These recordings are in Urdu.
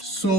100।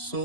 100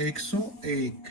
101,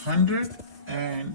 101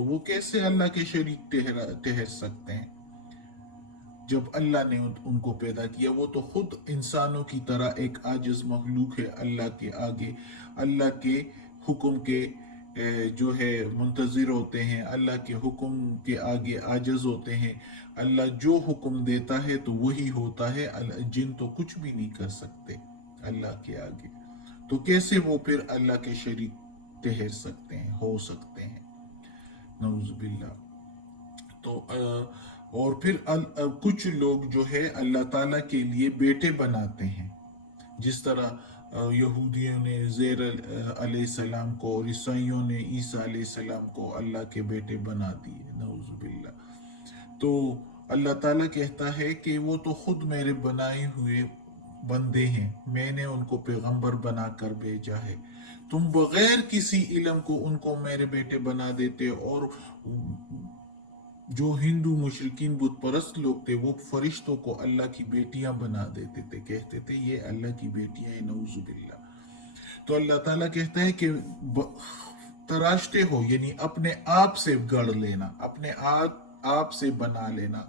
تو وہ کیسے اللہ کے شریک ٹھہر سکتے ہیں؟ جب اللہ نے ان کو پیدا کیا، وہ تو خود انسانوں کی طرح ایک عاجز مخلوق ہے، اللہ کے آگے اللہ کے حکم کے جو ہے منتظر ہوتے ہیں، اللہ کے حکم کے آگے عاجز ہوتے ہیں۔ اللہ جو حکم دیتا ہے تو وہی ہوتا ہے، جن تو کچھ بھی نہیں کر سکتے اللہ کے آگے، تو کیسے وہ پھر اللہ کے شریک ٹھہر سکتے ہیں، ہو سکتے ہیں؟ نعوذ باللہ۔ تو اور پھر کچھ لوگ جو ہے اللہ تعالیٰ کے لیے بیٹے بناتے ہیں، جس طرح یہودیوں نے زیر علیہ السلام کو اور عیسائیوں نے عیسیٰ علیہ السلام کو اللہ کے بیٹے بنا دیے، نعوذ باللہ۔ تو اللہ تعالیٰ کہتا ہے کہ وہ تو خود میرے بنائے ہوئے بندے ہیں، میں نے ان کو پیغمبر بنا کر بھیجا ہے، تم بغیر کسی علم کو ان کو میرے بیٹے بنا دیتے۔ اور جو ہندو مشرکین بت پرست لوگ تھے، وہ فرشتوں کو اللہ کی بیٹیاں بنا دیتے تھے، کہتے تھے یہ اللہ کی بیٹیاں ہیں، نعوذ باللہ۔ تو اللہ تعالیٰ کہتا ہے کہ تراشتے ہو، یعنی اپنے آپ سے گڑ لینا، اپنے آپ سے بنا لینا،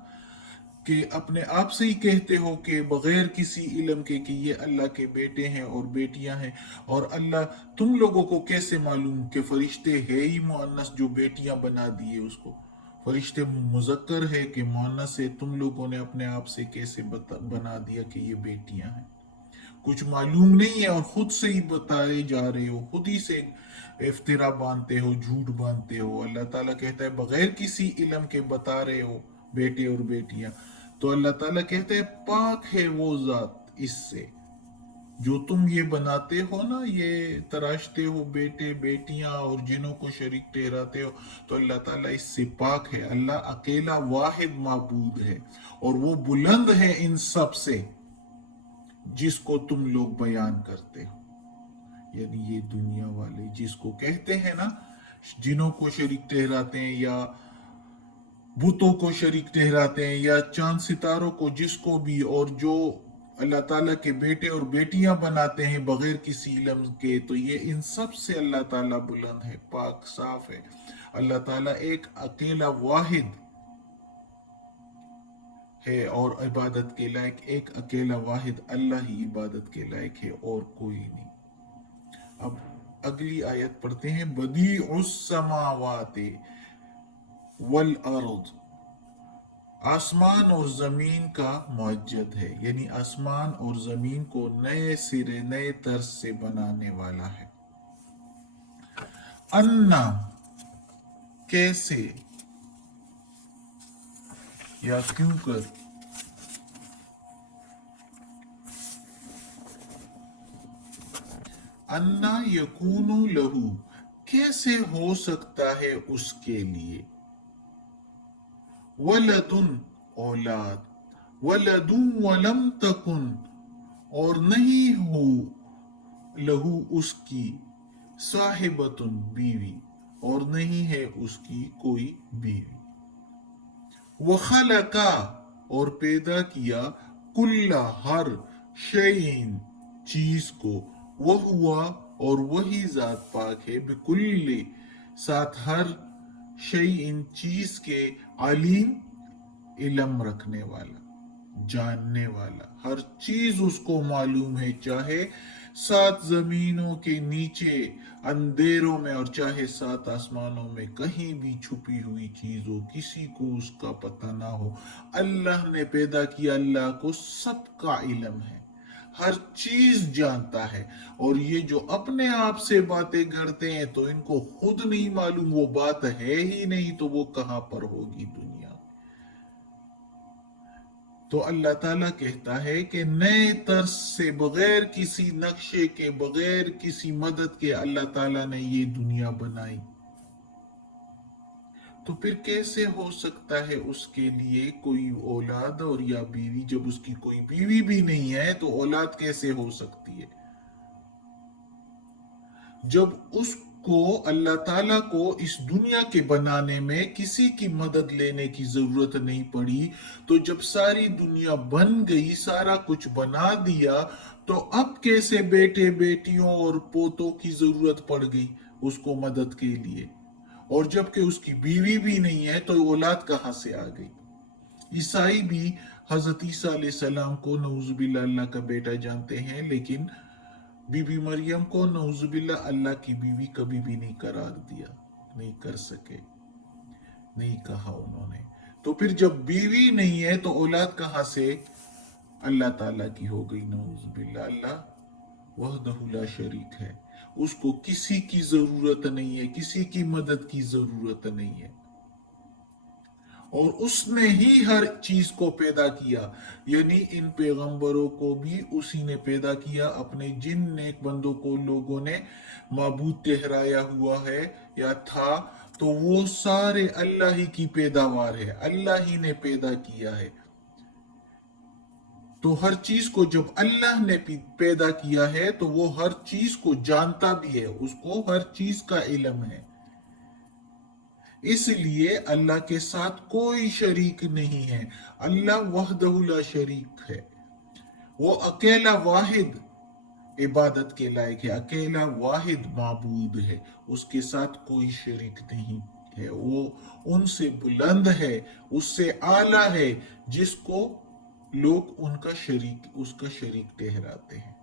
کہ اپنے آپ سے ہی کہتے ہو کہ بغیر کسی علم کے کہ یہ اللہ کے بیٹے ہیں اور بیٹیاں ہیں۔ اور اللہ تم لوگوں کو کیسے معلوم کہ فرشتے ہے ہی مؤنث جو بیٹیاں بنا دیے اس کو؟ فرشتے مذکر ہے کہ مؤنث ہے؟ تم لوگوں نے اپنے آپ سے کیسے بنا دیا کہ یہ بیٹیاں ہیں؟ کچھ معلوم نہیں ہے اور خود سے ہی بتائے جا رہے ہو، خود ہی سے افترا باندھتے ہو، جھوٹ باندھتے ہو۔ اللہ تعالیٰ کہتا ہے بغیر کسی علم کے بتا رہے ہو بیٹے اور بیٹیاں۔ تو اللہ تعالیٰ کہتا ہے پاک ہے وہ ذات اس سے، جو تم یہ بناتے ہو نا، یہ تراشتے ہو بیٹے بیٹیاں اور جنوں کو شریک ٹھہراتے ہو، تو اللہ تعالیٰ اس سے پاک ہے۔ اللہ اکیلا واحد معبود ہے اور وہ بلند ہے ان سب سے، جس کو تم لوگ بیان کرتے ہو۔ یعنی یہ دنیا والے جس کو کہتے ہیں نا، جنوں کو شریک ٹھہراتے ہیں یا بتوں کو شریک ٹھہراتے ہیں یا چاند ستاروں کو، جس کو بھی، اور جو اللہ تعالیٰ کے بیٹے اور بیٹیاں بناتے ہیں بغیر کسی علم کے، تو یہ ان سب سے اللہ تعالیٰ بلند ہے، پاک صاف ہے۔ اللہ تعالیٰ ایک اکیلا واحد ہے اور عبادت کے لائق ایک اکیلا واحد اللہ ہی عبادت کے لائق ہے اور کوئی نہیں۔ اب اگلی آیت پڑھتے ہیں۔ بدیع السماوات والارض، آسمان اور زمین کا معجد ہے، یعنی آسمان اور زمین کو نئے سرے نئے طرز سے بنانے والا ہے۔ انا، کیسے یا کیوں کر، انا یکون لہو، کیسے ہو سکتا ہے اس کے لیے، ولدن، اولاد، ولد ولم تکن، اور نہیں ہو، لہو اس کی، صاحبتن، بیوی، اور نہیں ہے اس کی کوئی بیوی، وخلقا، اور پیدا کیا، کل، ہر، شیئن، چیز کو، وہوا، اور وہی ذات پاک ہے، بکل، ساتھ ہر، شیئن، چیز کے، علیم، علم رکھنے والا، جاننے والا، ہر چیز اس کو معلوم ہے، چاہے 7 زمینوں کے نیچے اندھیروں میں اور چاہے 7 آسمانوں میں کہیں بھی چھپی ہوئی چیز ہو، کسی کو اس کا پتہ نہ ہو، اللہ نے پیدا کیا، اللہ کو سب کا علم ہے، ہر چیز جانتا ہے۔ اور یہ جو اپنے آپ سے باتیں کرتے ہیں تو ان کو خود نہیں معلوم وہ بات ہے ہی نہیں، تو وہ کہاں پر ہوگی دنیا۔ تو اللہ تعالیٰ کہتا ہے کہ نئے طرز سے، بغیر کسی نقشے کے، بغیر کسی مدد کے اللہ تعالیٰ نے یہ دنیا بنائی۔ تو پھر کیسے ہو سکتا ہے اس کے لیے کوئی اولاد اور یا بیوی؟ جب اس کی کوئی بیوی بھی نہیں ہے تو اولاد کیسے ہو سکتی ہے؟ جب اس کو اللہ تعالیٰ کو اس دنیا کے بنانے میں کسی کی مدد لینے کی ضرورت نہیں پڑی، تو جب ساری دنیا بن گئی، سارا کچھ بنا دیا، تو اب کیسے بیٹے بیٹیوں اور پوتوں کی ضرورت پڑ گئی اس کو مدد کے لیے؟ اور جبکہ اس کی بیوی بھی نہیں ہے تو اولاد کہاں سے آ گئی؟ عیسائی بھی حضرت عیسیٰ علیہ السلام کو نعوذ باللہ اللہ کا بیٹا جانتے ہیں، لیکن بی بی مریم کو نعوذ باللہ اللہ کی بیوی کبھی بھی نہیں قرار دیا، نہیں کر سکے، نہیں کہا انہوں نے۔ تو پھر جب بیوی نہیں ہے تو اولاد کہاں سے اللہ تعالیٰ کی ہو گئی؟ نعوذ باللہ۔ اللہ وحدہ لا شریک ہے، اس کو کسی کی ضرورت نہیں ہے، کسی کی مدد کی ضرورت نہیں ہے، اور اس نے ہی ہر چیز کو پیدا کیا، یعنی ان پیغمبروں کو بھی اسی نے پیدا کیا۔ اپنے جن نیک بندوں کو لوگوں نے معبود ٹھہرایا ہوا ہے یا تھا، تو وہ سارے اللہ ہی کی پیداوار ہے، اللہ ہی نے پیدا کیا ہے۔ تو ہر چیز کو جب اللہ نے پیدا کیا ہے تو وہ ہر چیز کو جانتا بھی ہے، اس کو ہر چیز کا علم ہے۔ اس لیے اللہ کے ساتھ کوئی شریک نہیں ہے، اللہ وحدہ لا شریک ہے، وہ اکیلا واحد عبادت کے لائق ہے، اکیلا واحد معبود ہے، اس کے ساتھ کوئی شریک نہیں ہے، وہ ان سے بلند ہے، اس سے اعلیٰ ہے، جس کو لوگ اس کا شریک ٹھہراتے ہیں۔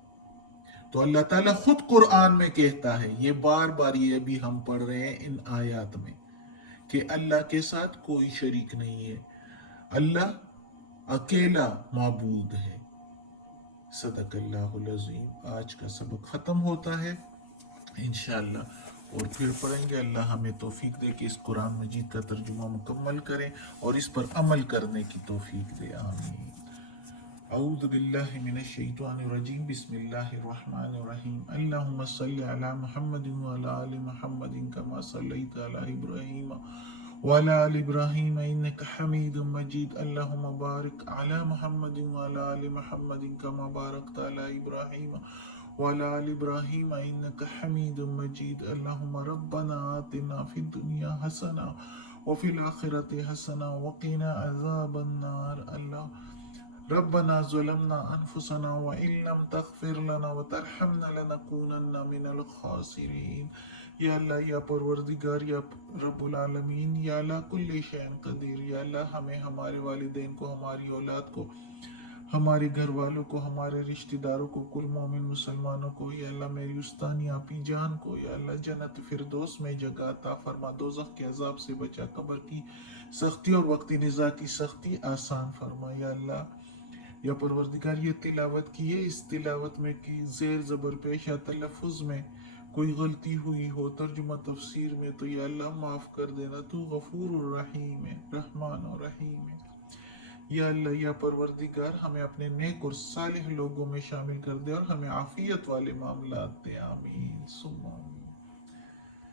تو اللہ تعالیٰ خود قرآن میں کہتا ہے، یہ بار بار یہ بھی ہم پڑھ رہے ہیں ان آیات میں، کہ اللہ کے ساتھ کوئی شریک نہیں ہے، اللہ اکیلا معبود ہے۔ صدق اللہ العظیم۔ آج کا سبق ختم ہوتا ہے انشاءاللہ، اور پھر پڑھیں گے۔ اللہ ہمیں توفیق دے کہ اس قرآن مجید کا ترجمہ مکمل کریں اور اس پر عمل کرنے کی توفیق دے، آمین۔ اعوذ باللہ من الشیطان الرجیم، بسم اللہ الرحمن الرحیم۔ اللہم صلی علی محمد وعلی آل محمد کما صلیت علی ابراہیم وعلی آل ابراہیم انک حمید مجید۔ اللہم بارک علی محمد وعلی آل محمد کما بارکت علی ابراہیم وعلی آل ابراہیم انک حمید مجید۔ اللہم ربنا آتنا فی الدنیا حسنہ وفی الآخرۃ حسنہ وقنا عذاب النار۔ اللہ ربنا ظلمنا انفسنا وان لم تغفر لنا وترحمنا لنکونن من الخاسرین۔ یا اللہ، یا پروردگار، یا رب العالمین، یا اللہ کل شیء قدیر، یا اللہ ہمیں، ہمارے والدین کو، ہماری اولاد کو، ہمارے گھر والوں کو، ہمارے رشتہ داروں کو، کل مومن مسلمانوں کو، یا اللہ میری استانی آپی جان کو، یا اللہ جنت فردوس میں جگہ عطا فرما، دوزخ کے عذاب سے بچا، قبر کی سختی اور وقت نزا کی سختی آسان فرما۔ یا اللہ، یا پروردگار، یہ تلاوت کی ہے، اس تلاوت میں کی زیر زبر پیشہ تلفظ میں کوئی غلطی ہوئی ہو ترجمہ تفسیر میں، تو یا اللہ معاف کر دینا، تو غفور الرحیم ہے، رحمان الرحیم ہے۔ یا اللہ، یا پروردگار، ہمیں اپنے نیک اور صالح لوگوں میں شامل کر دے اور ہمیں عافیت والے معاملات دے، آمین ثم آمین۔